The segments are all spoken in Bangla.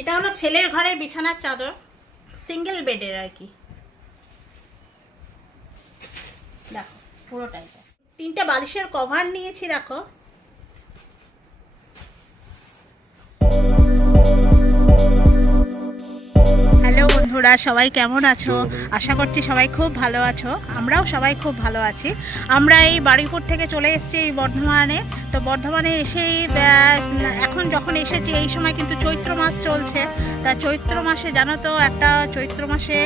এটা হলো ছেলের ঘরের বিছানার চাদর, সিঙ্গেল বেডের আর কি। দেখো পুরোটাই, তিনটা বালিশের কভার নিয়েছি দেখো। হ্যালো বন্ধুরা, সবাই কেমন আছো? আশা করছি সবাই খুব ভালো আছো। আমরাও সবাই খুব ভালো আছি। আমরা এই বারুইপুর থেকে চলে এসেছি এই বর্ধমানে। তো বর্ধমানে এসেই এখন যখন এসেছি এই সময় কিন্তু চৈত্র মাস চলছে। তা চৈত্র মাসে জানো তো একটা চৈত্র মাসে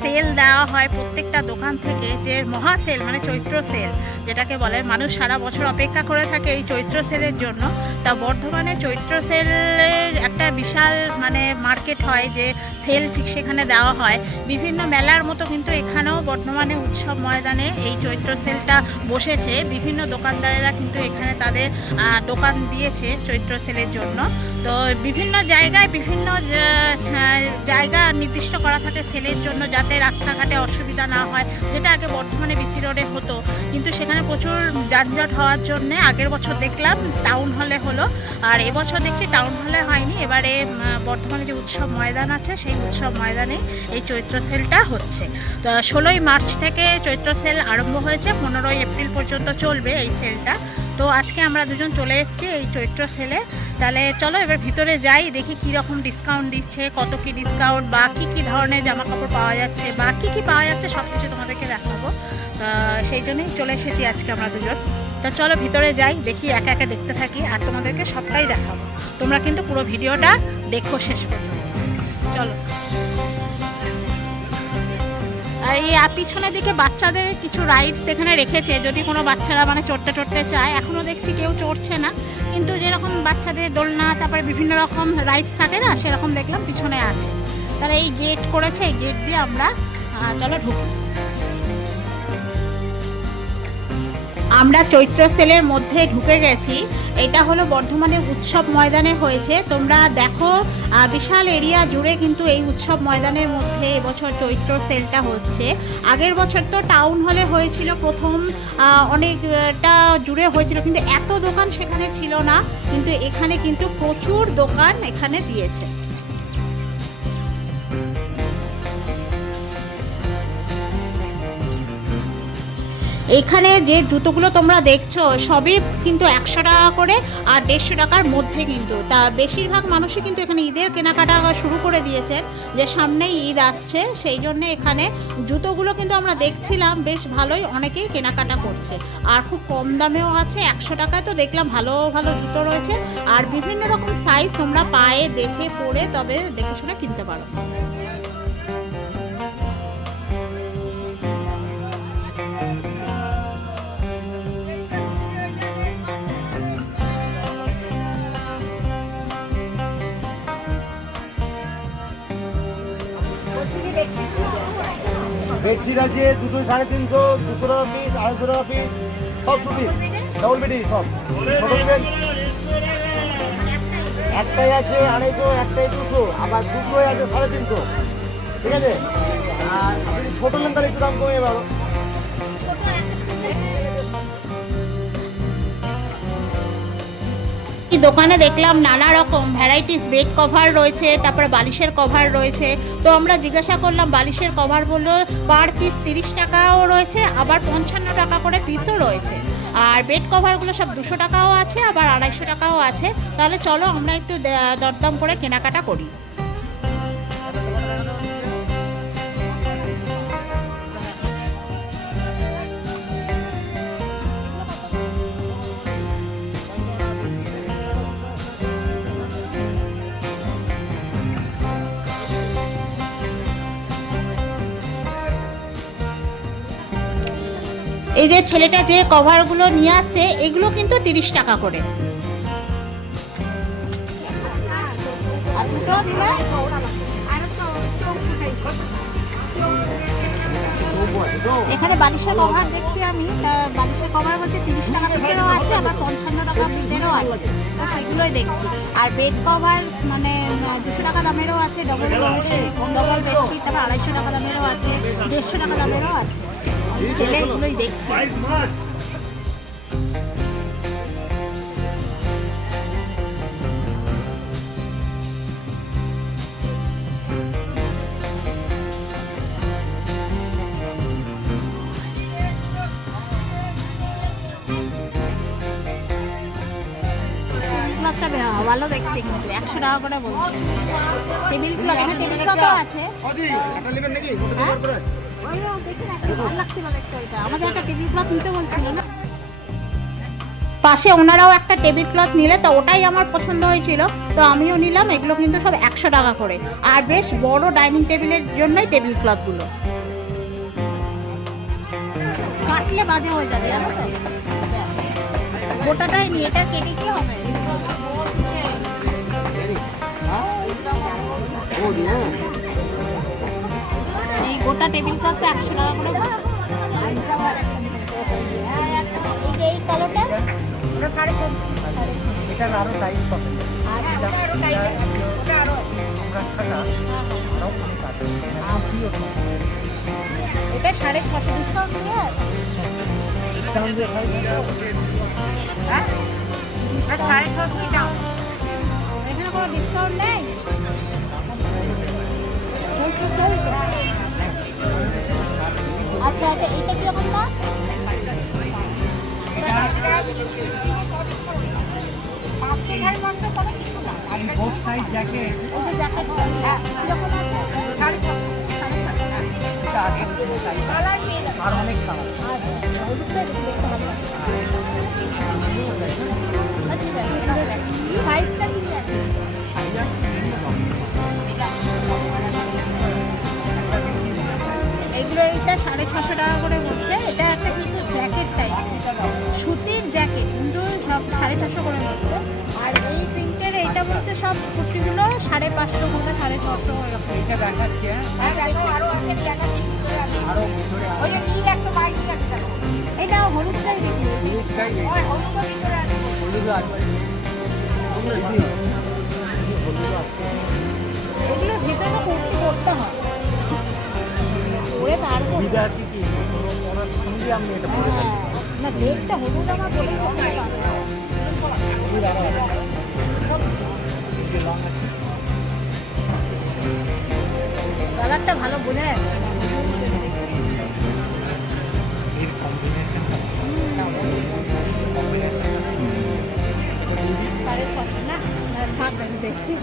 সেল দেওয়া হয় প্রত্যেকটা দোকান থেকে, যে মহা সেল মানে চৈত্র সেল যেটাকে বলে। মানুষ সারা বছর অপেক্ষা করে থাকে এই চৈত্র সেলের জন্য। তা বর্ধমানে চৈত্র সেলের একটা বিশাল মানে মার্কেট হয়, যে সেল ঠিক সেখানে দেওয়া হয়। বিভিন্ন মেলার মতো কিন্তু এখানেও বর্ধমানে উৎসব ময়দানে এই চৈত্র সেলটা বসেছে। বিভিন্ন দোকানদারেরা কিন্তু এখানে তাদের দোকান দিয়েছে চৈত্র সেলের জন্য। তো বিভিন্ন জায়গায় বিভিন্ন জায়গা নির্দিষ্ট করা থাকে সেলের জন্য, যাতে রাস্তাঘাটে অসুবিধা না হয়, যেটা আগে বর্ধমানে বিসি রোডে হতো। কিন্তু সেখানে প্রচুর যানজট হওয়ার জন্যে আগের বছর দেখলাম টাউন হলে হলো, আর এবছর দেখছি টাউন হলে হয়নি। এবারে বর্ধমানে যে উৎসব ময়দান আছে সেই উৎসব ময়দানে এই চৈত্র সেলটা হচ্ছে। তো 16ই মার্চ থেকে চৈত্র সেল আরম্ভ হয়েছে, 15ই এপ্রিল পর্যন্ত চলবে এই সেলটা। তো আজকে আমরা দুজন চলে এসেছি এই চৈত্র সেলে। তাহলে চলো এবার ভিতরে যাই, দেখি কী রকম ডিসকাউন্ট দিচ্ছে, কত কি ডিসকাউন্ট, বা কী কী ধরনের জামা কাপড় পাওয়া যাচ্ছে, বা কী কী পাওয়া যাচ্ছে সব কিছু তোমাদেরকে দেখাবো। সেই জন্যই চলে এসেছি আজকে আমরা দুজন। তো চলো ভিতরে যাই, দেখি একে একে দেখতে থাকি, আর তোমাদেরকে সবটাই দেখাবো। তোমরা কিন্তু পুরো ভিডিওটা দেখো শেষ পর্যন্ত। চলো। আর এই পিছনের দিকে বাচ্চাদের কিছু রাইডস এখানে রেখেছে, যদি কোনো বাচ্চারা মানে চড়তে চড়তে চায়। এখনও দেখছি কেউ চড়ছে না, কিন্তু যেরকম বাচ্চাদের দোলনা তারপরে বিভিন্ন রকম রাইডস থাকে না, সেরকম দেখলাম পিছনে আছে। তাহলে এই গেট করেছে, এই গেট দিয়ে আমরা চলো ঢুকি। আমরা চৈত্র সেলের মধ্যে ঢুকে গেছি। এটা হলো বর্ধমানে উৎসব ময়দানে হয়েছে। তোমরা দেখো বিশাল এরিয়া জুড়ে কিন্তু এই উৎসব ময়দানের মধ্যে এবছর চৈত্র সেলটা হচ্ছে। আগের বছর তো টাউন হলে হয়েছিল প্রথম, অনেকটা জুড়ে হয়েছিল, কিন্তু এত দোকান সেখানে ছিল না। কিন্তু এখানে কিন্তু প্রচুর দোকান এখানে দিয়েছে। এখানে যে জুতোগুলো তোমরা দেখছো সবই কিন্তু 100 টাকা করে আর 150 টাকার মধ্যে কিন্তু। তা বেশিরভাগ মানুষই কিন্তু এখানে ঈদের কেনাকাটা শুরু করে দিয়েছেন, যে সামনেই ঈদ আসছে, সেই জন্য এখানে জুতোগুলো কিন্তু আমরা দেখছিলাম বেশ ভালোই, অনেকেই কেনাকাটা করছে। আর খুব কম দামেও আছে, 100 টাকায় তো দেখলাম ভালো ভালো জুতো রয়েছে। আর বিভিন্ন রকম সাইজ তোমরা পায়ে দেখে পরে তবে দেখে শুনে কিনতে পারো। বেডশিট আছে দুটো 350, 200 টাকা পিস, 250 টাকা পিস, সব সুতি ডবল বেডি সব। ছোট নেবেন একটাই আছে 250, একটাই 200, আবার দুটোই আছে 350, ঠিক আছে। আর আপনি ছোট নেন তাহলে একটু দাম কমে পাবো। দোকানে দেখলাম নানা রকম ভ্যারাইটিস বেড কভার রয়েছে, তারপরে বালিশের কভার রয়েছে। তো আমরা জিজ্ঞাসা করলাম, বালিশের কভার বললো পার পিস 30 টাকাও রয়েছে, আবার 55 টাকা করে পিসও রয়েছে। আর বেড কভারগুলো সব 200 টাকাও আছে, আবার 250 টাকাও আছে। তাহলে চলো আমরা একটু দরদাম করে কেনাকাটা করি। এই যে ছেলেটা যে কভারগুলো নিয়ে আসছে, এগুলো কিন্তু 30 টাকা করে। এখানে বালিশের কভার দেখছি আমি, তা বালিশের কভার বলছে 30 টাকা পিসেরও আছে, আবার 55 টাকা পিসেরও আছে, তো সেগুলোই দেখছি। আর বেড কভার মানে 200 টাকা দামেরও আছে, ডবল বেডশিট, তারপর 250 টাকা দামেরও আছে, 150 টাকা দামেরও আছে। এগুলোই দেখছি। ভালো দেখতে কিন্তু 100 টাকা করে বলছে। টেবিল ক্লথ, এখানে টেবিল ক্লথও আছে। হ্যাঁ? ওইও দেখি না, একটু ভালো লাগছিল দেখতে ওইটা। আমাদের একটা টেবিল ক্লথ নিতে বলছিল না, পাশে ওনারাও একটা টেবিল ক্লথ নিলে, তো ওটাই আমার পছন্দ হয়েছিল, তো আমিও নিলাম। এগুলো কিন্তু সব 100 টাকা করে, আর বেশ বড় ডাইনিং টেবিলের জন্যই টেবিল ক্লথগুলো। কাটলে বাজে হয়ে যাবে জানো তো, গোটাটাই নিয়ে এটা কেটে কি হবে। এই গোটা টেবিল ক্লথটা 100 টাকা করে। এই কালোটা এটা 650 ডিসকাউন্ট দিয়ে এখানে কোনো ডিসকাউন্ট নেই। আচ্ছা আচ্ছা, এইটা কিরকম না? এগুলো এইটা 650 টাকা করে বলছে। এটা একটা কিন্তু জ্যাকেট টাইপ, সুতির জ্যাকেট, কিন্তু সব 450 করে বলছে। আর এই প্রিন্টের এইটা বলছে সব কুর্তিগুলো 550 করে 650 এরকম। এটা দেখাচ্ছি। এটা হলুদটাই দেখি, এগুলো ভেতরে কুর্তি করতে হয়, পরে পারবো না দেখতে। হলুদ আমার বলেই কালারটা ভালো বোঝা যাচ্ছে না। না থাক আমি দেখি।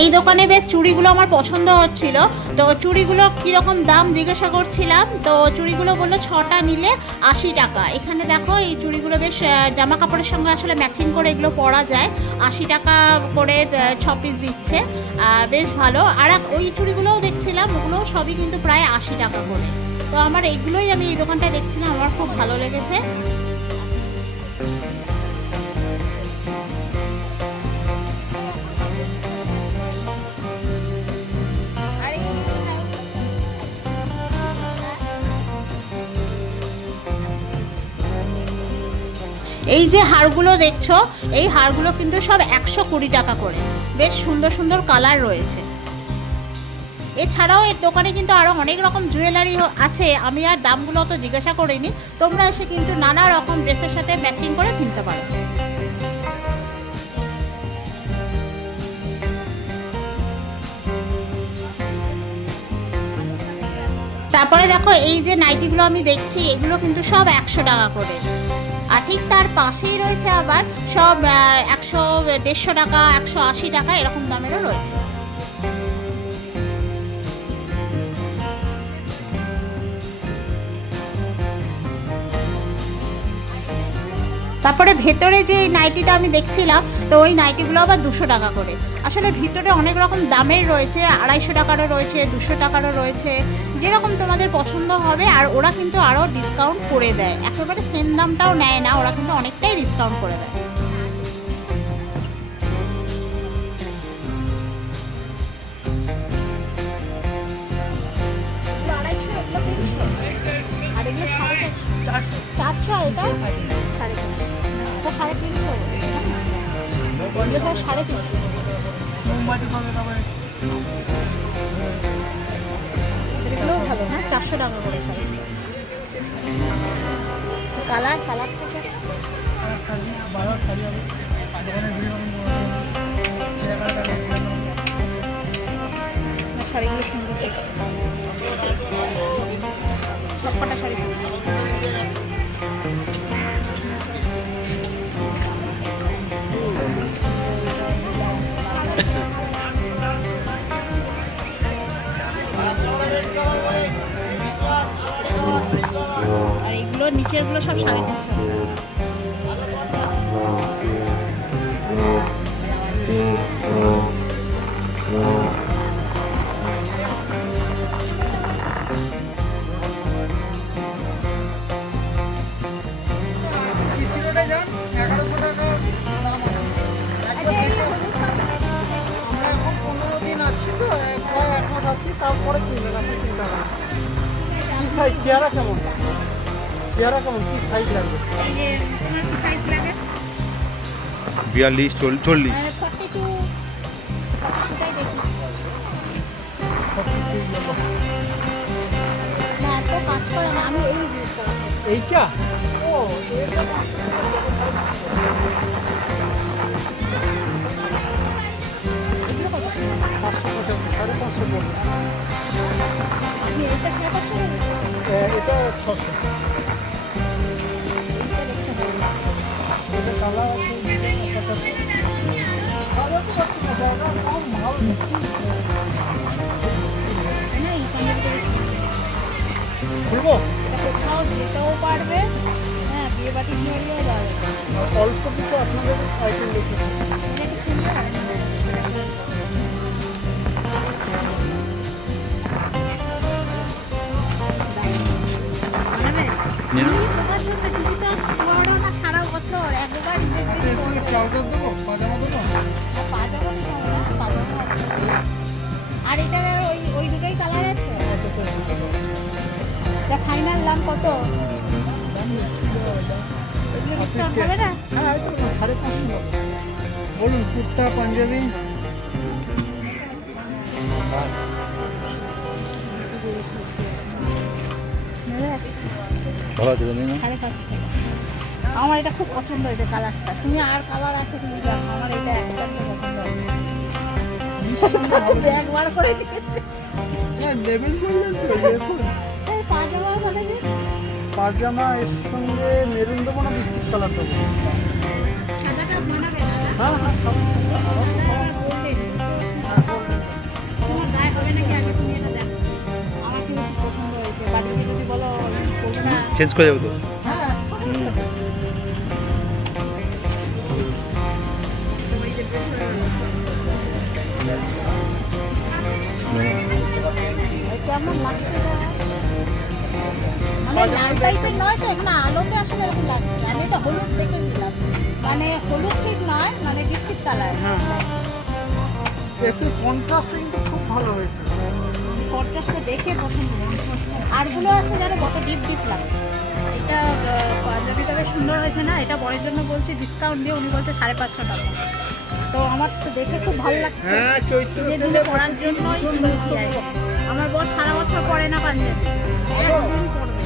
এই দোকানে বেশ চুড়িগুলো আমার পছন্দ হচ্ছিল, তো চুড়িগুলো কীরকম দাম জিজ্ঞাসা করছিলাম, তো চুড়িগুলো বললো 6টা নিলে 80 টাকা। এখানে দেখো এই চুড়িগুলো বেশ জামা কাপড়ের সঙ্গে আসলে ম্যাচিং করে এগুলো পরা যায়। 80 টাকা করে 6 পিস দিচ্ছে, বেশ ভালো। আর ওই চুড়িগুলোও দেখছিলাম, ওগুলোও সবই কিন্তু প্রায় 80 টাকা করে। তো আমার এইগুলোই আমি এই দোকানটায় দেখছিলাম, আমার খুব ভালো লেগেছে। এই যে হারগুলো দেখছো, এই হারগুলো কিন্তু সব 120 টাকা করে, বেশ সুন্দর সুন্দর কালার রয়েছে। এছাড়াও এর দোকানে কিন্তু আরও অনেক রকম জুয়েলারি আছে, আমি আর দামগুলো তো জিজ্ঞাসা করিনি। তোমরা এসে কিন্তু নানা রকম ড্রেসের সাথে ম্যাচিং করে কিনতে পারো। তারপরে দেখো এই যে নাইটিগুলো আমি দেখছি, এগুলো কিন্তু সব 100 টাকা করে। আর ঠিক তার পাশেই রয়েছে আবার সব 100, 150 টাকা, 180 টাকা এরকম দামেরও রয়েছে। তারপরে ভেতরে যে নাইটিটা আমি দেখছিলাম, তো ওই নাইটিগুলো আবার 200 টাকা করে। আসলে ভিতরে অনেক রকম দামের রয়েছে, 250 টাকারও রয়েছে, 200 টাকারও রয়েছে, যেরকম তোমাদের পছন্দ হবে। আর ওরা কিন্তু আরও ডিসকাউন্ট করে দেয়, একেবারে সেম দামটাও নেয় না, ওরা কিন্তু অনেকটাই ডিসকাউন্ট করে দেয়। আর এগুলো 450, এটা 350, এগুলোও ভালো না, 400 টাকা করে শাড়ি। কালার থেকে শাড়িগুলো সুন্দর, সবকটা শাড়ি আর এইগুলো নিচেরগুলো সব 350 তারপরে কিনবেন আপনি চিন্তা করেন। কি সাইজ চেহারা কেমন কি সাইজ লাগবে? এই যে তোমার কি সাইজ লাগে? 42 40 42 কোথায় দেখি না, এত কাজ করে না, আমি এই ইউজ করি। এইটা ও এটা এগুলো কত? 550 পড়বে। আপনি এইটা 550 বলছেন? এটা 600। এটা কালার আছে, সাদা তো পাচ্ছি না, জায়গা কম, মাল বেশি। না, এই কালারটা খুলবো? এটা কোথাও যেতেও পারবে, হ্যাঁ, বিয়ে বাড়ি নিয়েও যাবে। অল্প কিছু আপনাদের আইটেম দেখেছি। এটা কি সুন্দর? তোমার জন্য টিভিটা বড় না, সারা বছর একবারই দেখবে। ট্রাউজার দেবো, পাজামা দেবো? পাজামা নিতে হবে না, পাজামা আছে। আর এটার আর ওই দুটোই কালার আছে। এটা ফাইনাল দাম কত? এগুলো ডিসকাউন্ট হবে না? হ্যাঁ, এই তো 550 বলুন। কুর্তা পাঞ্জাবি ভালো আছে জানি না 550। আমার এটা খুব পছন্দ হয়েছে কালারটা। তুমি আর কালার আছে তুমি জানো, আমার এটা একটা পছন্দ হয়েছে। ব্যাগ বার করে দিয়েছে। নেবেন বললেন তো, দেখুন। এই পাজামা মানে কি? পাজামা এর সঙ্গে মেরুন দেবো না বিস্কুট কালার দেবো? সাদাটা মানাবে না না? হ্যাঁ হ্যাঁ, সব। সাদা আবার গোল্ডেন। তোমার গায়ে হবে নাকি আগে তুমি এটা দেখো। আমার কিন্তু খুব পছন্দ হয়েছে। বাড়িতে যদি বলো করবো না। চেঞ্জ করে যাবো তো। হ্যাঁ, কেমন লাগছে এটা? মানে লাল টাইপের নয় তো, এখানে আলোতে আসলে এরকম লাগছে। আমি এটা হলুদ দেখে নিলাম, মানে হলুদ ঠিক নয়, মানে বিস্কিট কালার। হ্যাঁ। এসে কন্ট্রাস্টটা কিন্তু খুব ভালো হয়েছে। কন্ট্রাস্টটা দেখে পছন্দ হয়েছে। আরগুলো আছে যেন কত ডিপ ডিপ লাগে। এটা পাঞ্জাবিটা বেশ সুন্দর হয়েছে না? এটা বরের জন্য বলছি ডিসকাউন্ট দিয়ে, উনি বলছে 550 টাকা। তো আমার তো দেখে খুব ভালো লাগছে। হ্যাঁ, চৈত্র যে দিনে পরার জন্যই কিনেছি আর কি। আমার বর সারা বছর পরে না পাঞ্জাবি, একদিন পরবে।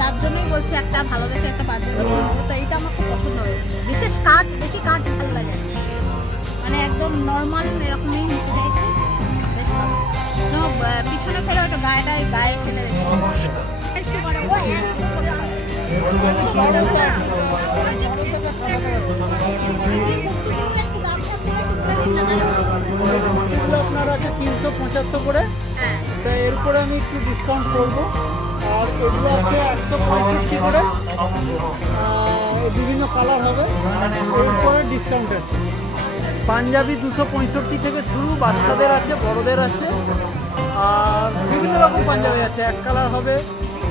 তার জন্যই বলছি একটা ভালো দেখে একটা পাঞ্জাবি কিনবো। তো এইটা আমার খুব পছন্দ হয়েছে। বিশেষ কাজ, বেশি কাজ ভালো লাগে না। মানে একদম নর্মাল এরকমই নিতে চাইছি। বেশ ভালো। তো, পিছনে ফেলে ওটা গায়ে ফেলে রেখে একটু বড় বড় এগুলো আপনার আছে 375 করে। হ্যাঁ, তা এর উপরে আমি একটু ডিসকাউন্ট করবো। আর এগুলো আছে 165 করে। বিভিন্ন কালার হবে, এর উপরে ডিসকাউন্ট আছে। পাঞ্জাবি 265 থেকে শুরু, বাচ্চাদের আছে, বড়দের আছে। আর বিভিন্ন রকম পাঞ্জাবি আছে। এক কালার হবে,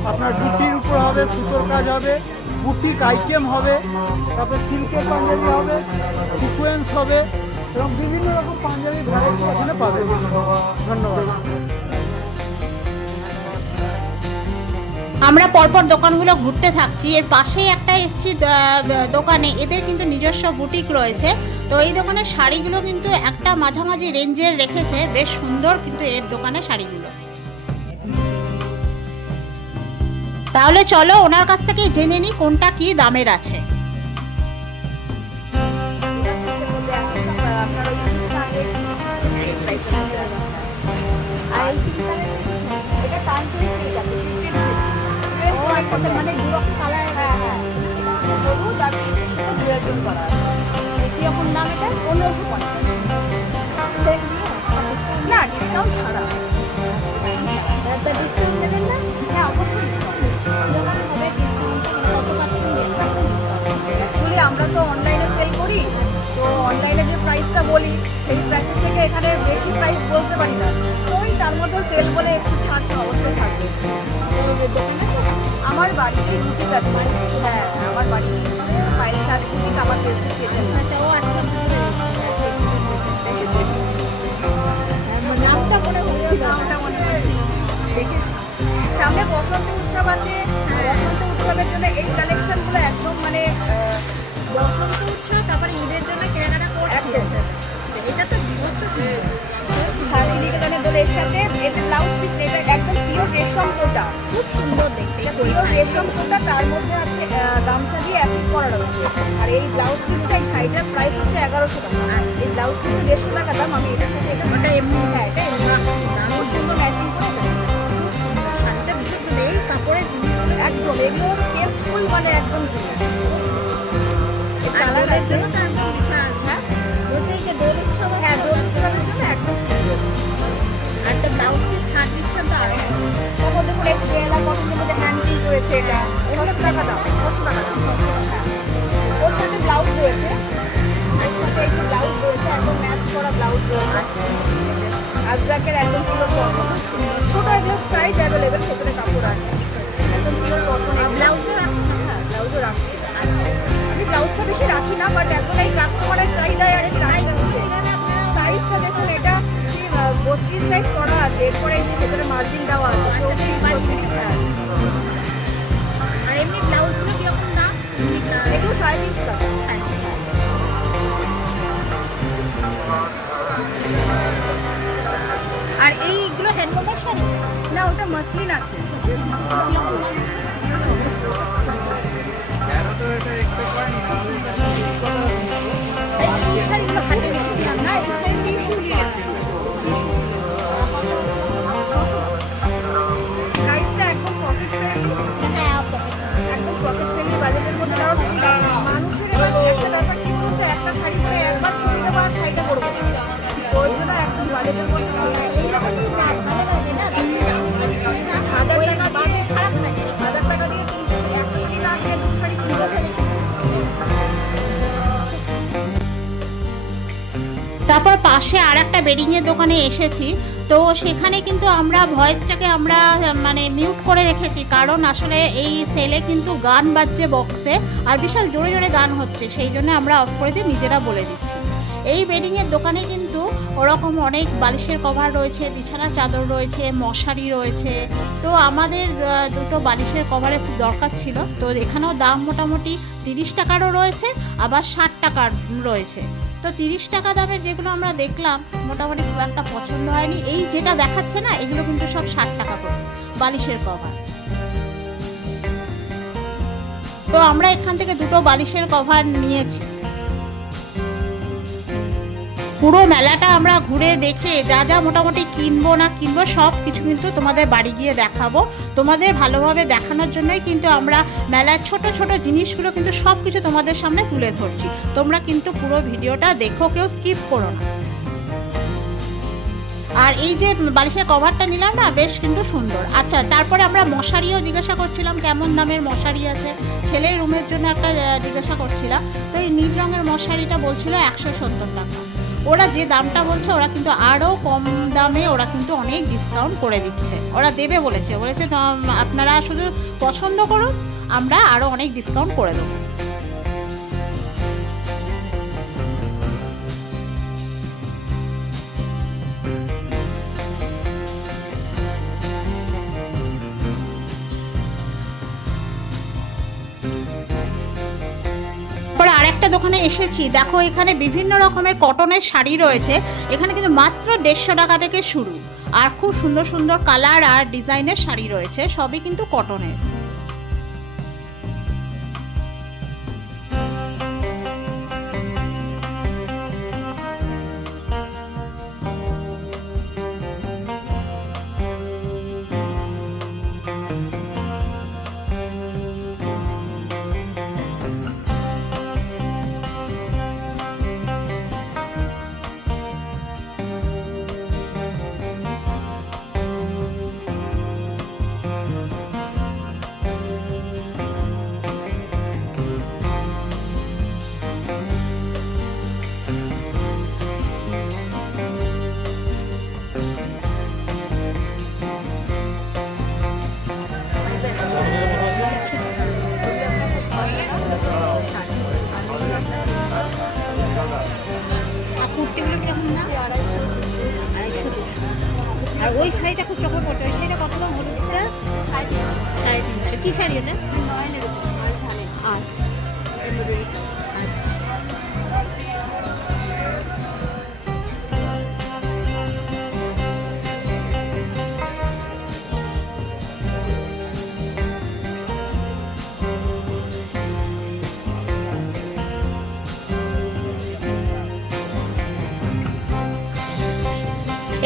আপনার বুটির উপর হবে, সুতোর কাজ হবে, বুটিক আইটেম হবে, তারপরে সিল্কের পাঞ্জাবি হবে, সিকোয়েন্স হবে, এবং বিভিন্ন রকম পাঞ্জাবি ভ্যারাইটি এখানে পাবেন। ধন্যবাদ। আমরা পরপর দোকানগুলো ঘুরতে থাকছি। এর পাশেই একটা এসছি দোকানে, এদের কিন্তু নিজস্ব বুটিক রয়েছে। তো এই দোকানের শাড়িগুলো কিন্তু একটা মাঝামাঝি রেঞ্জের রেখেছে, বেশ সুন্দর কিন্তু এর দোকানের শাড়িগুলো। তাহলে চলো ওনার কাছ থেকে জেনে নিই কোনটা কি দামের আছে। মানে দুরকম কালার, হলুদ আর দুরকম করা আছে। কিরকম দাম এটা? 1550। না, ডিসকাউন্ট ছাড়া। ডিসকাউন্ট দেবেন না? হ্যাঁ, অবশ্যই ডিসকাউন্ট হবে। অ্যাকচুয়ালি আমরা তো অনলাইনে সেল করি, তো অনলাইনে যে প্রাইসটা বলি সেই প্রাইসের থেকে এখানে বেশি প্রাইস বলতে পারি না। তো ওই তার মধ্যে সেল বলে একটু ছাড়টা অবশ্যই থাকবে। আমার বাড়িতেই বুটিক আছে। হ্যাঁ, আমার বাড়ি পায়ের সাজ বুটিক আমার ফেসবুক পেজে আছে। ও আচ্ছা, নামটা মনে হচ্ছে, নামটা মনে হচ্ছে। সামনে বসন্ত উৎসব আছে, বসন্ত উৎসবের জন্য এই কালেকশনগুলো একদম মানে বসন্ত উৎসব তারপরে ঈদের জন্য কেনাকাটা করছি। এটা তো শাড়ি নিকেতনের দোলের সাথে এটা ব্লাউজ পিস, এটা একদম পিওর রেশম কোটা, খুব সুন্দর দেখতে। এটা পিওর রেশম কোটা, তার মধ্যে আছে গামছা দিয়ে অ্যাপ্লিক করা রয়েছে। আর এই ব্লাউজ পিসটা, এই শাড়িটার প্রাইস হচ্ছে 1100 টাকা। আর এই ব্লাউজ পিসটা 150 টাকা দাম। আমি এটার সাথে এটা এমনি, হ্যাঁ এটা এমনি খুব সুন্দর ম্যাচিং করে শাড়িটা বিশেষ করে এই কাপড়ের একদম এগুলো টেস্টফুল, মানে একদম জিনিস। কালার আছে জন্য তো একদম বিশাল। হ্যাঁ, বলছে যে দোল উৎসব, হ্যাঁ দোল উৎসবের জন্য একদম সুন্দর। আর তো ব্লাউজ পিস ছাড় দিচ্ছেন তো আরো। তারপর দেখুন এই কেলা কটনের মধ্যে হ্যান্ড পিস রয়েছে, এটা 600 টাকা দাম। 600 টাকা দাম। হ্যাঁ, ওর সাথে ব্লাউজ রয়েছে, এর সাথে এই যে ব্লাউজ রয়েছে, একদম ম্যাচ করা ব্লাউজ রয়েছে। আজরাকের একদম পুরো কটন, ছোট একদম সাইজ অ্যাভেলেবেল, ভেতরে কাপড় আছে, একদম পুরো কটন। ব্লাউজও হ্যাঁ, ব্লাউজও রাখছি। আমি ব্লাউজটা বেশি রাখি না, বাট এখন এই কাস্টমারের চাহিদায় আর কি রাখতে হচ্ছে। সাইজটা দেখুন, এটা 32 সাইজ করা আছে। এরপরে এই যে ভেতরে মার্জিন দেওয়া আছে 34, 36। হ্যাঁ, আর এমনি ব্লাউজগুলো কিরকম দাম? এগুলো 350 টাকা। আর এইগুলো হ্যান্ডলুমের শাড়ি? না, ওটা মাসলিন আছে। এই শাড়িগুলো হাতে দেখছিলাম না, এই শাড়ি প্রাইসটা একদম পকেট ফ্রেন্ডলি, একদম পকেট ফ্রেন্ডলি বাজেটের মধ্যে। কারণ মানুষের এবার একটা ব্যাপার কি বলুন তো, একটা শাড়ি পরে একবার ছবি দেবো আর শাড়িটা পরবো, ওই জন্য একদম বাজেটের মধ্যে এইরকমই ভালো লাগে না? 1000 টাকা দিয়ে, খারাপ লাগে, 1000 টাকা দিয়ে তুমি একটা শাড়ি না কিনে 2 শাড়ি কিনবো। তারপর পাশে আর একটা বেডিংয়ের দোকানে এসেছি, তো সেখানে কিন্তু আমরা ভয়েসটাকে আমরা মানে মিউট করে রেখেছি, কারণ আসলে এই সেলে কিন্তু গান বাজছে বক্সে, আর বিশাল জোরে জোরে গান হচ্ছে, সেই জন্য আমরা অফ করে দিয়ে নিজেরা বলে দিচ্ছি। এই বেডিংয়ের দোকানে কিন্তু ওরকম অনেক বালিশের কভার রয়েছে, বিছানা চাদর রয়েছে, মশারি রয়েছে। তো আমাদের দুটো বালিশের কভার একটু দরকার ছিল, তো এখানেও দাম মোটামুটি 30 টাকারও রয়েছে, আবার 60 টাকার রয়েছে। তো 30 টাকা দামের যেগুলো আমরা দেখলাম মোটামুটি খুব একটা পছন্দ হয়নি। এই যেটা দেখাচ্ছে না, এগুলো কিন্তু সব 60 টাকা করে বালিশের কভার। তো আমরা এখান থেকে দুটো বালিশের কভার নিয়েছি। পুরো মেলাটা আমরা ঘুরে দেখে যা যা মোটামুটি কিনবো না কিনবো সব কিছু কিন্তু তোমাদের বাড়ি গিয়ে দেখাবো। তোমাদের ভালোভাবে দেখানোর জন্যই কিন্তু আমরা মেলার ছোট ছোট জিনিসগুলো কিন্তু সব কিছু তোমাদের সামনে তুলে ধরছি। তোমরা কিন্তু পুরো ভিডিওটা দেখো, কেউ স্কিপ করো না। আর এই যে বালিশের কভারটা নিলাম না, বেশ কিন্তু সুন্দর। আচ্ছা, তারপরে আমরা মশারিও জিজ্ঞাসা করছিলাম কেমন দামের মশারি আছে, ছেলের রুমের জন্য একটা জিজ্ঞাসা করছিলাম। তো এই নীল রঙের মশারিটা বলছিল 170 টাকা। ওরা যে দামটা বলছে, ওরা কিন্তু আরও কম দামে ওরা কিন্তু অনেক ডিসকাউন্ট করে দিচ্ছে, ওরা দেবে বলেছে আপনারা শুধু পছন্দ করুন, আমরা আরও অনেক ডিসকাউন্ট করে দেবো। আরেকটা দোকানে এসেছি, দেখো এখানে বিভিন্ন রকমের কটনের শাড়ি রয়েছে। এখানে কিন্তু মাত্র 150 টাকা থেকে শুরু, আর খুব সুন্দর সুন্দর কালার আর ডিজাইনের শাড়ি রয়েছে, সবই কিন্তু কটনের। আর ওই শাড়িটা খুব চোখে পড়ছে, ওই শাড়িটা কত দাম হলুদটা? 350। কী শাড়ি ওটা? আচ্ছা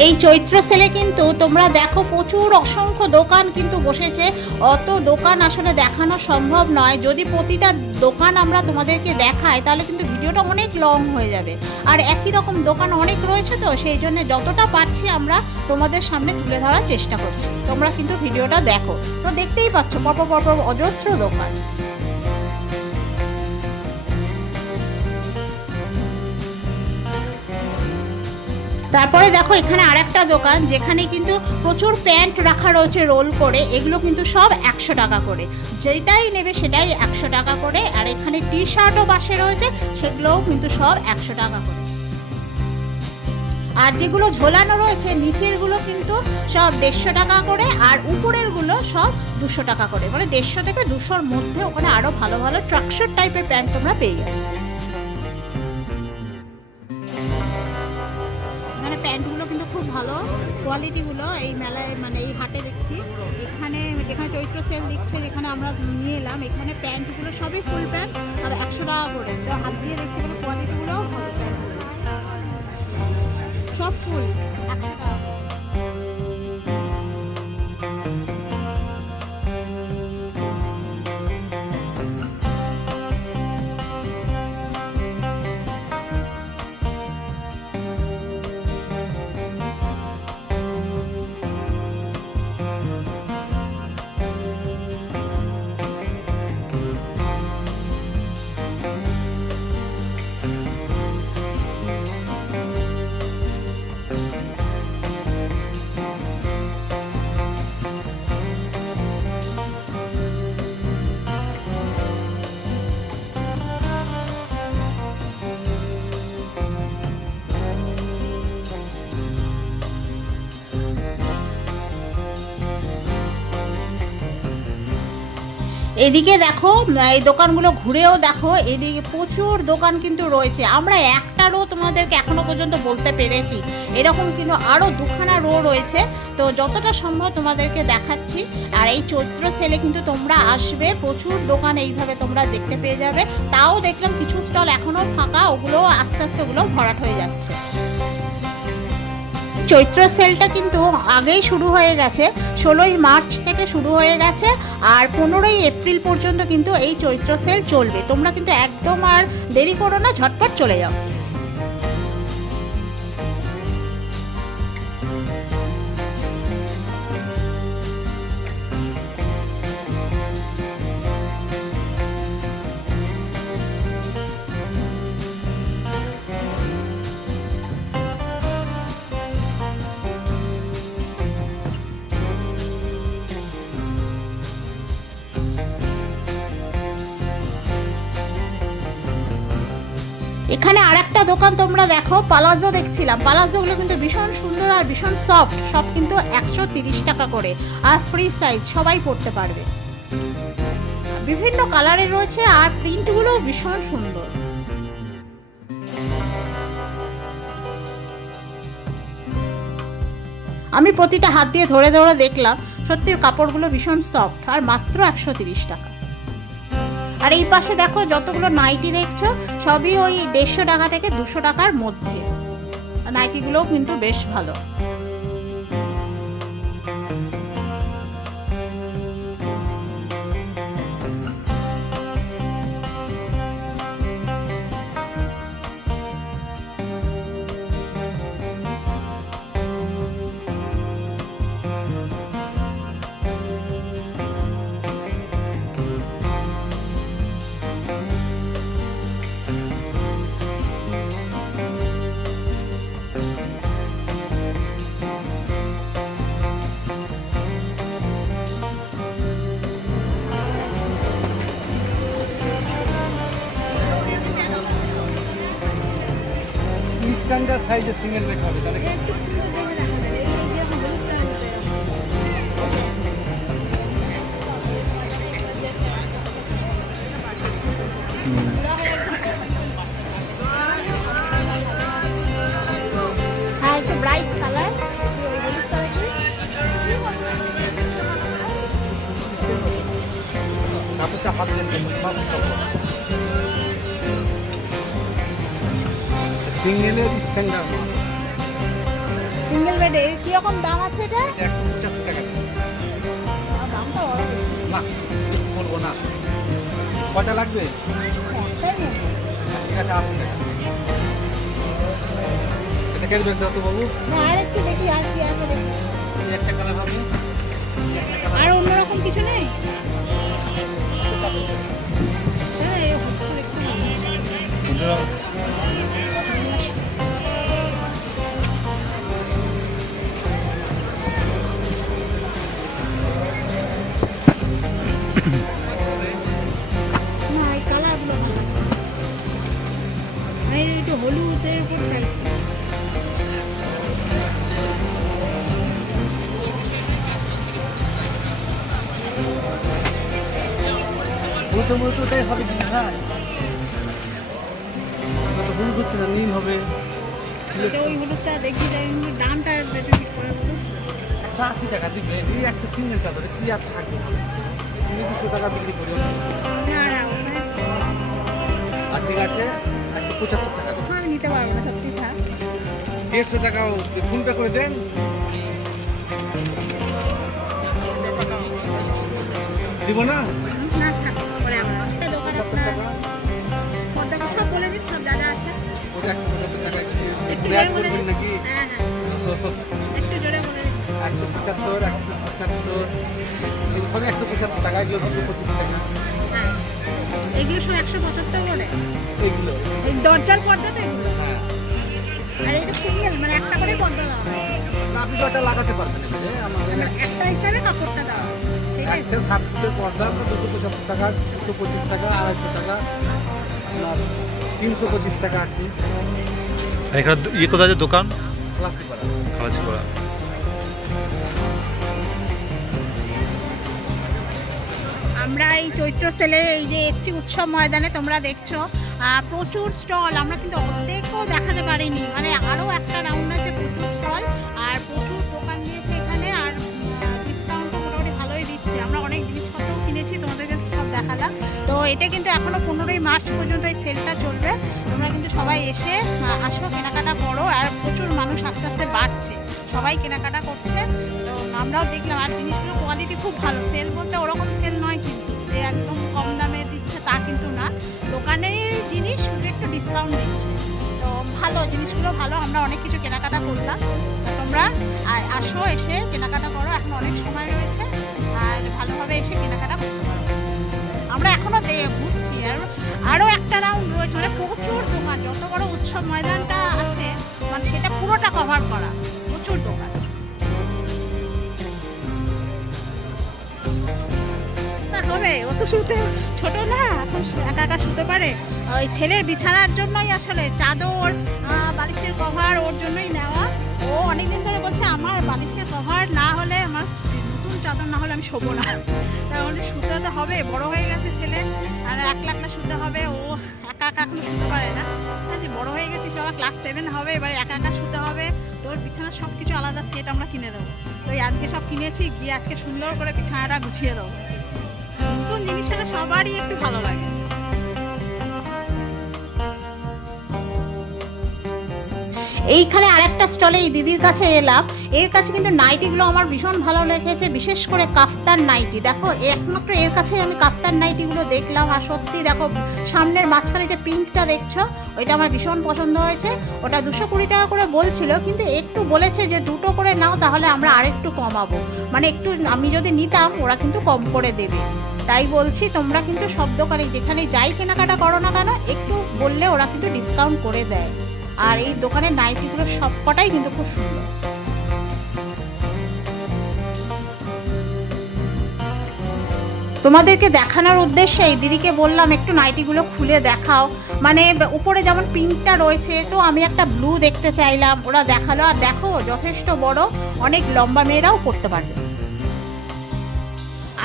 এই চৈত্র সেলে কিন্তু তোমরা দেখো প্রচুর অসংখ্য দোকান কিন্তু বসেছে। অত দোকান আসলে দেখানো সম্ভব নয়, যদি প্রতিটা দোকান আমরা তোমাদেরকে দেখাই তাহলে কিন্তু ভিডিওটা অনেক লং হয়ে যাবে। আর একই রকম দোকান অনেক রয়েছে, তো সেই জন্য যতটা পারছি আমরা তোমাদের সামনে তুলে ধরার চেষ্টা করছি। তোমরা কিন্তু ভিডিওটা দেখো, তো দেখতেই পাচ্ছ পরপর পরপর অজস্র দোকান। তারপরে দেখো এখানে আরেকটা দোকান, যেখানে কিন্তু প্রচুর প্যান্ট রাখা রয়েছে রোল করে। এগুলো কিন্তু সব 100 টাকা করে, যেটাই নেবে সেটাই 100 টাকা করে। আর এখানে টি শার্টও বাসে রয়েছে, সেগুলোও কিন্তু সব 100 টাকা করে। আর যেগুলো ঝোলানো রয়েছে নিচেরগুলো কিন্তু সব 150 টাকা করে, আর উপরেরগুলো সব 200 টাকা করে। মানে 150 থেকে 200-র মধ্যে ওখানে আরও ভালো ভালো ট্রাকশুট টাইপের প্যান্ট তোমরা পেয়ে যাবে। প্যান্টগুলো কিন্তু খুব ভালো কোয়ালিটিগুলো। এই মেলায় মানে এই হাটে দেখছি, এখানে যেখানে চৈত্র সেল দিচ্ছে, যেখানে আমরা নিয়ে এলাম, এখানে প্যান্টগুলো সবই ফুল প্যান্ট, আর 100 টাকা করে। তো হাত দিয়ে দেখছি মানে কোয়ালিটিগুলোও ভালো, প্যান্টগুলো সব ফুল 100 টাকা। এদিকে দেখো এই দোকানগুলো ঘুরেও দেখো, এদিকে প্রচুর দোকান কিন্তু রয়েছে। আমরা একটা রো তোমাদেরকে এখনো পর্যন্ত বলতে পেরেছি, এরকম কিন্তু আরও 2খানা রো রয়েছে। তো যতটা সম্ভব তোমাদেরকে দেখাচ্ছি। আর এই চৈত্র সেলে কিন্তু তোমরা আসবে, প্রচুর দোকান এইভাবে তোমরা দেখতে পেয়ে যাবে। তাও দেখলাম কিছু স্টল এখনও ফাঁকা, ওগুলো আস্তে আস্তে ওগুলো ভরাট হয়ে যাচ্ছে। চৈত্র সেলটা কিন্তু আগেই শুরু হয়ে গেছে, 16ই মার্চ থেকে শুরু হয়ে গেছে, আর 15ই এপ্রিল পর্যন্ত কিন্তু এই চৈত্র সেল চলবে। তোমরা কিন্তু একদম আর দেরি করো না, ঝটপট চলে যাও। এখানে আরেকটা দোকান তোমরা দেখো, পালাজো দেখছিলাম। পালাজোগুলো কিন্তু ভীষণ সুন্দর আর ভীষণ সফট, সব কিন্তু 130 টাকা করে, আর ফ্রি সাইজ, সবাই পরতে পারবে। বিভিন্ন কালারের রয়েছে, আর প্রিন্টগুলো ভীষণ সুন্দর। আমি প্রতিটা হাত দিয়ে ধরে ধরে দেখলাম, সত্যি কাপড়গুলো ভীষণ সফট, আর মাত্র 130 টাকা। আর এই পাশে দেখো যতগুলো নাইটি দেখছো, সবই ওই 150 টাকা থেকে 200 টাকার মধ্যে। নাইটিগুলোও কিন্তু বেশ ভালো। স্ট্যান্ডার্ড সাইজের সিঙ্গেল বেড হবে তাহলে। একটু সুন্দর দেখে দেখাবেন। এই যে হলুদটা হ্যাঁ একটু ব্রাইট কালার, ওই হলুদ কালার কি? কাপড়টা হাত দেন সিঙ্গেলের স্ট্যান্ডার্ড সিঙ্গেল বেডে কিরকম দাম আছে এটা? 150 টাকা। দামটা বড় বেশি। না বেশি বলবো না। কটা লাগবে? একটাই নেব। ঠিক আছে 80 টাকা। এটা কে দেবেন তো বাবু? না আর একটু দেখি আর কি আছে দেখি। এই একটা কালার হবে। আর অন্যরকম কিছু নেই? হ্যাঁ এরকম দেখতে হবে। না এই কালারগুলো ভালো লাগে। আমি একটু হলুদের উপর চাইছি। বলতে ওটাই হবে কি না? ভুল করছে না, নীল হবে। এটা ওই হলুদটা দেখি যাই, দামটা একটু ঠিক করে একটু। 80 টাকা দিবে, এই একটা সিঙ্গেল চাদরে কি আর থাকবে? 200 টাকা বিক্রি করি। না না ওখানে আর ঠিক আছে 175 টাকা দেবো। আমি নিতে পারবো না, সত্যি থাক। 150 টাকাও ফোনপে করে দেন। দিব না? না থাক, পরে আমরা একটা দোকান 75 টাকা। ওর দেখো সব বলে দিন, সব যা যা আছে ওটা 175 টাকা। একটু ব্যাস জোরে বলে করবেন দিন। নাকি? হ্যাঁ হ্যাঁ একটু জোরে বলে দিন। 175, 175, এগুলো সবই 175 টাকা, এগুলো 225 টাকা। হ্যাঁ এগুলো সব 175 করে। এগুলো এই দরজার পর্দা তো এগুলো। হ্যাঁ, আর এটা সিঙ্গেল, মানে একটা করে পর্দা দেওয়া হয়। না, আপনি তো এটা লাগাতে পারবেন এখানে। আমাদের মানে একটা হিসাবে কাপড়টা দেওয়া হয়, ঠিক আছে? একটা 7 ফুটের পর্দা আপনার 275 টাকা, 225 টাকা, 250 টাকা, আপনার 325 টাকা আছে। এখানে ইয়ে কোথায় আছে দোকান? ক্লাসিপাড়া। খালাচিপাড়া। আমরা এই চৈত্র সেলে এই যে এসছি উৎসব ময়দানে, তোমরা দেখছো প্রচুর স্টল। আমরা কিন্তু অর্ধেকও দেখাতে পারিনি, মানে আরও একটা রাউন্ড আছে, প্রচুর স্টল আর প্রচুর দোকান দিয়েছে এখানে। আর ডিসকাউন্টও মোটামুটি ভালোই দিচ্ছে। আমরা অনেক জিনিসপত্রও কিনেছি, তোমাদেরকে সব দেখালাম। তো এটা কিন্তু এখনও 15ই মার্চ পর্যন্ত এই সেলটা চলবে। তোমরা কিন্তু সবাই এসে আসো, কেনাকাটা করো। আর প্রচুর মানুষ আস্তে আস্তে বাড়ছে, সবাই কেনাকাটা করছে। তো আমরাও দেখলাম, আর জিনিসগুলোর কোয়ালিটি খুব ভালো। সেল বলতে ওরকম সেল নয় কিন্তু যে একদম কম দামে দিচ্ছে তা কিন্তু না, দোকানের জিনিস শুধু একটু ডিসকাউন্ট দিচ্ছে। তো ভালো, জিনিসগুলো ভালো। আমরা অনেক কিছু কেনাকাটা করলাম। তো তোমরা আসো, এসে কেনাকাটা করো, এখন অনেক সময় রয়েছে আর ভালোভাবে এসে কেনাকাটা করতে পারো। আমরা এখনও ঘুরছি, আর আরও একটা রাউন্ড রয়েছে, মানে প্রচুর দোকান। যত বড় উৎসব ময়দানটা আছে মানে সেটা পুরোটা কভার করা, প্রচুর দোকান। না হবে, ও তো শুতে ছোট না, এখন একা একা শুতে পারে। ওই ছেলের বিছানার জন্যই আসলে চাদর, বালিশের কভার ওর জন্যই নেওয়া। ও অনেকদিন ধরে বলছে আমার বালিশের কভার না হলে, আমার নতুন চাদর না হলে আমি শোবো না। তাহলে শুতে তো হবে, বড় হয়ে গেছে ছেলে, আর একলা একলা শুতে হবে। ও একা একা এখন শুতে পারে না, যে বড় হয়ে গেছে, সবাই ক্লাস 7 হবে, এবার একা একা শুতে হবে। তোর বিছানার সব কিছু আলাদা সেট আমরা কিনে দেবো। তো আজকে সব কিনেছি, গিয়ে আজকে সুন্দর করে বিছানাটা গুছিয়ে দেবো। নতুন জিনিসটা সবারই একটু ভালো লাগে। এইখানে আরেকটা স্টলে এই দিদির কাছে এলাম। এর কাছে কিন্তু নাইটিগুলো আমার ভীষণ ভালো লেগেছে, বিশেষ করে কাফতান নাইটি। দেখো একমাত্র এর কাছেই আমি কাফতান নাইটিগুলো দেখলাম। আর সত্যি দেখো, সামনের মাঝখানে যে পিঙ্কটা দেখছো, ওইটা আমার ভীষণ পছন্দ হয়েছে। ওটা 220 টাকা করে বলছিল, কিন্তু একটু বলেছে যে 2টো করে নাও, তাহলে আমরা আরেকটু কমাবো। মানে একটু আমি যদি নিতাম ওরা কিন্তু কম করে দেবে। তাই বলছি, তোমরা কিন্তু সব দোকানে যেখানে যাই কেনাকাটা করো না কেন, একটু বললে ওরা কিন্তু ডিসকাউন্ট করে দেয়। আর এই দোকানের নাইটিগুলো সবকটাই কিন্তু খুব সুন্দর। তোমাদেরকে দেখানোর উদ্দেশ্যে এই দিদিকে বললাম একটু নাইটিগুলো খুলে দেখাও। মানে উপরে যেমন পিঙ্কটা রয়েছে, তো আমি একটা ব্লু দেখতে চাইলাম, ওরা দেখালো। আর দেখো যথেষ্ট বড়, অনেক লম্বা মেয়েরাও পরতে পারবে।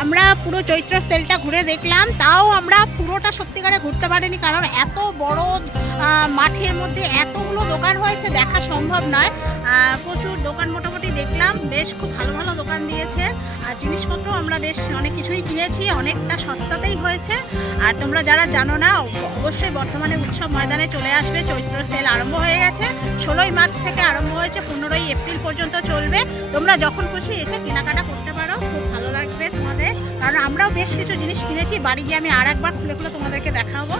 আমরা পুরো চৈত্র সেলটা ঘুরে দেখলাম, তাও আমরা পুরোটা সত্যিকারে ঘুরতে পারিনি, কারণ এত বড় মাঠের মধ্যে এতগুলো দোকান হয়েছে, দেখা সম্ভব নয়। প্রচুর দোকান মোটামুটি দেখলাম, বেশ খুব ভালো ভালো দোকান দিয়েছে। আর জিনিসপত্র আমরা বেশ অনেক কিছুই কিনেছি, অনেকটা সস্তাতেই হয়েছে। আর তোমরা যারা জানো না, অবশ্যই বর্ধমানে উৎসব ময়দানে চলে আসবে। চৈত্র সেল আরম্ভ হয়ে গেছে, 16ই মার্চ থেকে আরম্ভ হয়েছে, 15ই এপ্রিল পর্যন্ত চলবে। তোমরা যখন খুশি এসে কেনাকাটা করতে পারো, খুব ভালো লাগবে তোমাদের। কারণ আমরাও বেশ কিছু জিনিস কিনেছি, বাড়ি গিয়ে আমি আর একবার খুলে খুলে তোমাদেরকে দেখাবো।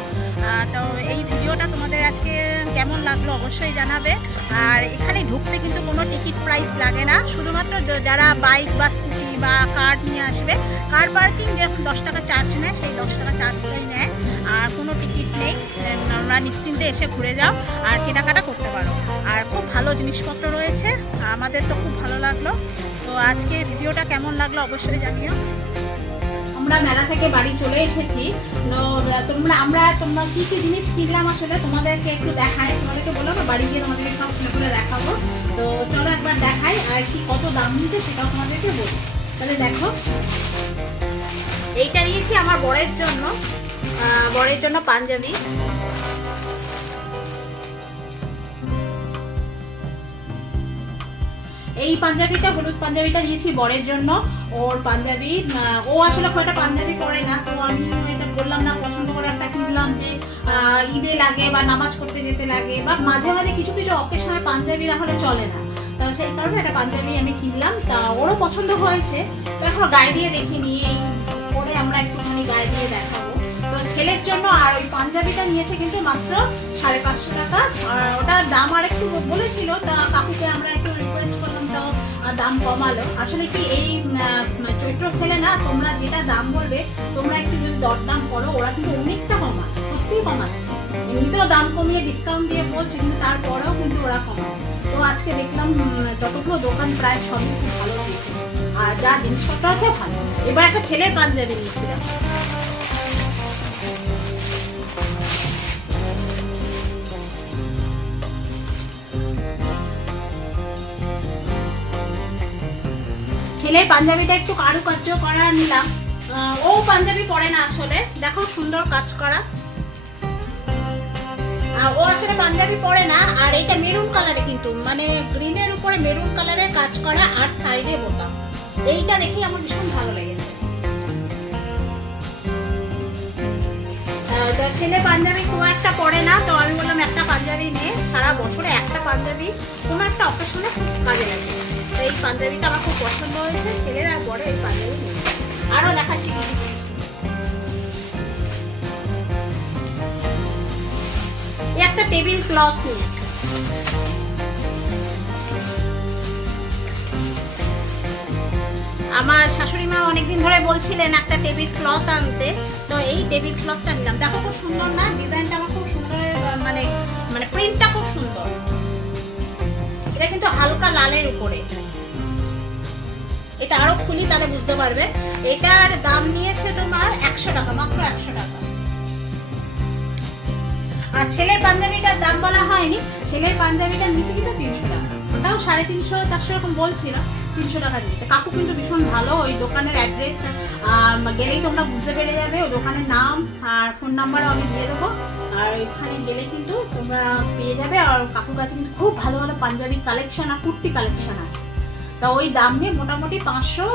তো এই ভিডিওটা তোমাদের আজকে কেমন লাগলো অবশ্যই জানাবে। আর এখানে ঢুকতে কিন্তু কোনো টিকিট প্রাইস লাগে না, শুধুমাত্র যারা বাইক বা স্কুটি বা কার নিয়ে আসবে, কার পার্কিং যেরকম 10 টাকা চার্জ নেয়, সেই 10 টাকা চার্জটাই নেয়। আর কোনো টিকিট নেই, আমরা নিশ্চিন্তে এসে ঘুরে যাও আর কেনাকাটা করতে পারো। আর খুব ভালো জিনিসপত্র রয়েছে, আমাদের তো খুব ভালো লাগলো। তো আজকে ভিডিওটা কেমন লাগলো অবশ্যই জানিও। আমরা মেলা থেকে বাড়ি চলে এসেছি। তো তোমরা কী কী জিনিস কিনলাম আসলে তোমাদেরকে একটু দেখাই, তোমাদেরকে বললাম না বাড়ি গিয়ে তোমাদেরকে সব খুলে খুলে দেখাবো। তো চলো একবার দেখাই, আর কি কত দাম নিচ্ছে সেটাও তোমাদেরকে বলি। তাহলে দেখো, এইটা নিয়েছি আমার বরের জন্য পাঞ্জাবি। এই পাঞ্জাবিটা, হলুদ পাঞ্জাবিটা নিয়েছি বরের জন্য। ওর পাঞ্জাবি, ও আসলে খুব একটা পাঞ্জাবি পরে না, তো আমি এটা বললাম না, পছন্দ করে একটা কিনলাম যে ঈদে লাগে বা নামাজ পড়তে যেতে লাগে, বা মাঝে মাঝে কিছু কিছু অকেশনে পাঞ্জাবি না হলে চলে না। তো সেই কারণে একটা পাঞ্জাবি আমি কিনলাম, তা ওরও পছন্দ হয়েছে। তো এখন গায়ে দিয়ে দেখিনি, এই পরে আমরা একটুখানি গায়ে দিয়ে দেখাবো। তো ছেলের জন্য আর ওই পাঞ্জাবিটা নিয়েছে কিন্তু মাত্র 550 টাকা। আর ওটার দাম আর একটু বলেছিল, তা কাকুকে আমরা একটু রিকোয়েস্ট করলাম, তাও দাম কমালো। আসলে কি এই চৈত্র সেলে না, তোমরা যেটা দাম বলবে তোমরা একটু যদি দরদাম করো, ওরা কিন্তু অনেকটা কমায়, সত্যিই কমাচ্ছে। এমনিতেও দাম কমিয়ে ডিসকাউন্ট দিয়ে বলছে, কিন্তু তারপরেও কিন্তু ওরা কমায়। তো আজকে দেখলাম যতগুলো দোকান প্রায় সবই খুব ভালো দিয়েছে, আর যা জিনিসপত্র আছে ভালো। এবার একটা ছেলের পাঞ্জাবি নিয়েছিলাম। ছেলের পাঞ্জাবিটা একটু কারুকার্য করা নিলাম। ও পাঞ্জাবি পরে না আসলে, দেখো সুন্দর কাজ করা। ও আসলে পাঞ্জাবি পরে না। আর এটা মেরুন কালারে, কিন্তু মানে গ্রিনের উপরে মেরুন কালারের কাজ করা, আর সাইডে বোতাম। এইটা দেখে আমার ভীষণ ভালো লেগেছে। ছেলে পাঞ্জাবি খুব একটা পরে না, তো আমি বললাম একটা পাঞ্জাবি নে, সারা বছরে একটা পাঞ্জাবি কোনো একটা অকেশনে খুব কাজে লাগে। তো এই পাঞ্জাবিটা আমার খুব পছন্দ হয়েছে, ছেলের আর বড় এই পাঞ্জাবি নিয়েছে। আরও দেখাচ্ছি কিছু। এই একটা টেবিল ক্লথ নিয়েছে। আমার শাশুড়ি মা অনেকদিন ধরে বলছিলেন একটা টেবিল ক্লথ আনতে, তো এই টেবিল ক্লথটা নিলাম। দেখো খুব সুন্দর না, ডিজাইনটা আমার খুব সুন্দর, মানে প্রিন্টটা খুব সুন্দর। এটা কিন্তু হালকা লালের উপরে। এটা আরো খুলি তাহলে বুঝতে পারবে। এটার দাম নিয়েছে তোমার 100 টাকা, মাত্র 100 টাকা। আর ছেলের পাঞ্জাবিটার দাম বলা হয়নি, ছেলের পাঞ্জাবিটা নিচে কিন্তু 300 টাকা, ওটাও 350-400 এরকম বলছিল, 300 টাকা দিচ্ছে। কাকু কিন্তু ভীষণ ভালো, ওই দোকানের অ্যাড্রেস গেলেই তোমরা বুঝতে পেরে যাবে, ওই দোকানের নাম আর ফোন নাম্বারও আমি দিয়ে দেবো। আর ওইখানে গেলে কিন্তু তোমরা পেয়ে যাবে। আর কাকুর কাছে কিন্তু খুব ভালো ভালো পাঞ্জাবি কালেকশন আর কুর্তি কালেকশন আছে। তা ওই দাম নিয়ে মোটামুটি 500,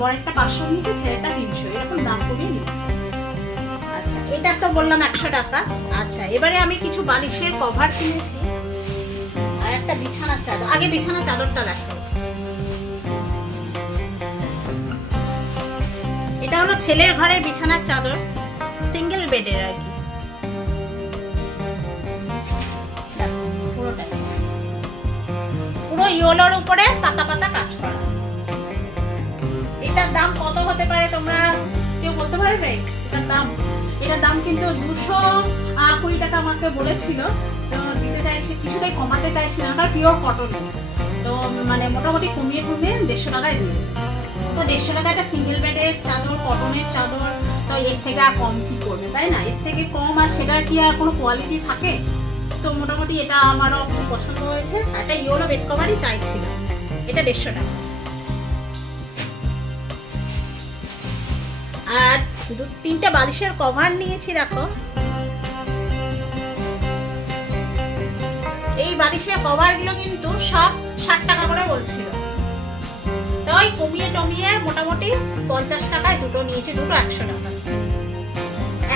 বড়েরটা 500 নিচ্ছে, ছেলেটা 300, এরকম দাম কমিয়ে নিচ্ছে। আচ্ছা, এটা তো বললাম 100 টাকা। আচ্ছা, এবারে আমি কিছু বালিশের কভার কিনেছি আর একটা বিছানার চাদর। আগে বিছানার চাদরটা দেখো। এটা হলো ছেলের ঘরের বিছানার চাদর, সিঙ্গেল বেডের আর কি। পুরো ইয়েলোর উপরে পাতা পাতা কাজ করা। এটার দাম কত হতে পারে তোমরা কেউ বলতে পারবে? এটার দাম কিন্তু 220 টাকা আমাকে বলেছিল, তো দিতে চাইছি, কিছুটাই কমাতে চাইছি না, কারণ পিওর কটন। তো মানে মোটামুটি কমিয়ে 150 টাকায় দিয়েছে। তো 150 টাকা একটা সিঙ্গেল বেডের চাদর, কটনের চাদর, তো এর থেকে আর কম কি করবে, তাই না? এর থেকে কম আর সেটার কি আর কোনো কোয়ালিটি থাকে? তো মোটামুটি এটা আমারও খুব পছন্দ হয়েছে। একটা ইয়েলো বেড কভারই চাইছিলাম, এটা 150 টাকা। আর 2-3টে বালিশের কভার নিয়েছি দেখো। এই বালিশের কভারগুলো কিন্তু সব 60 টাকা করে বলছিল, তো ওই কমিয়ে টমিয়ে মোটামুটি 50 টাকায় দুটো নিয়েছি, দুটো 100 টাকা।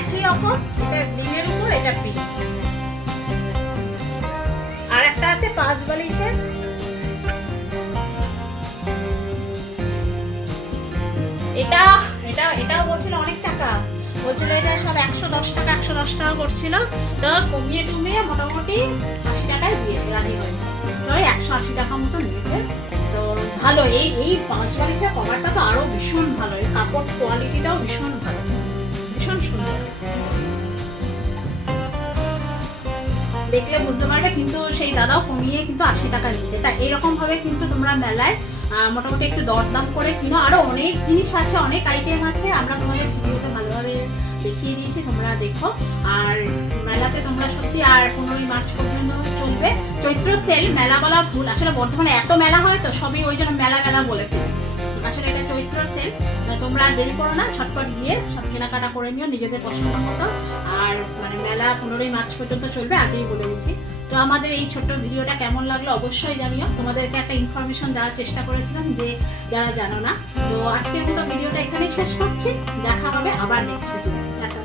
একই রকম, এটা গ্রিনের উপর, এটা পিঙ্ক। আর একটা আছে 5 বালিশের, এটাও বলছিল অনেক টাকা, বলছিল এটা সব 110 টাকা 110 টাকা করছিল, তো কমিয়ে টমিয়ে মোটামুটি 80 টাকায় দিয়েছে, রাজি হয়েছে। তো 180 টাকা মতো নিয়েছে। তো ভালো, এই 5 বালিশের কভারটা তো আরো ভীষণ ভালো, এই কাপড় কোয়ালিটিটাও ভীষণ ভালো, ভীষণ সুন্দর, দেখলে বুঝতে পারবে। কিন্তু সেই দাদাও কমিয়ে কিন্তু 80 টাকা নিয়েছে। তা এরকম ভাবে কিন্তু তোমরা মেলায় মোটামুটি একটু দরদাম করে কিনো। আরো অনেক জিনিস আছে, অনেক আইটেম আছে, আমরা তোমাদের ভিডিওতে ভালোভাবে দেখিয়ে দিয়েছি, তোমরা দেখো। আর মেলাতে তোমরা সত্যি, আর 15ই মার্চ পর্যন্ত চলবে চৈত্র সেল। মেলা বলা ভুল, আসলে বর্তমানে এত মেলা হয় তো সবই ওই জন্য মেলা মেলা বলে ফেলি, আসলে এটা চৈত্র সেল। তোমরা আর দেরি করো না, ছটপট গিয়ে সব কেনাকাটা করে নিও নিজেদের পছন্দ মতো। আর মানে মেলা 15ই মার্চ পর্যন্ত চলবে, আগেই বলে দিচ্ছি। তো আমাদের এই ছোট্ট ভিডিওটা কেমন লাগলো অবশ্যই জানিও। তোমাদেরকে একটা ইনফরমেশন দেওয়ার চেষ্টা করেছিলাম যে যারা জানো না। তো আজকের মতো ভিডিওটা এখানেই শেষ করছি, দেখা হবে আবার নেক্সট ভিডিও। টাটা।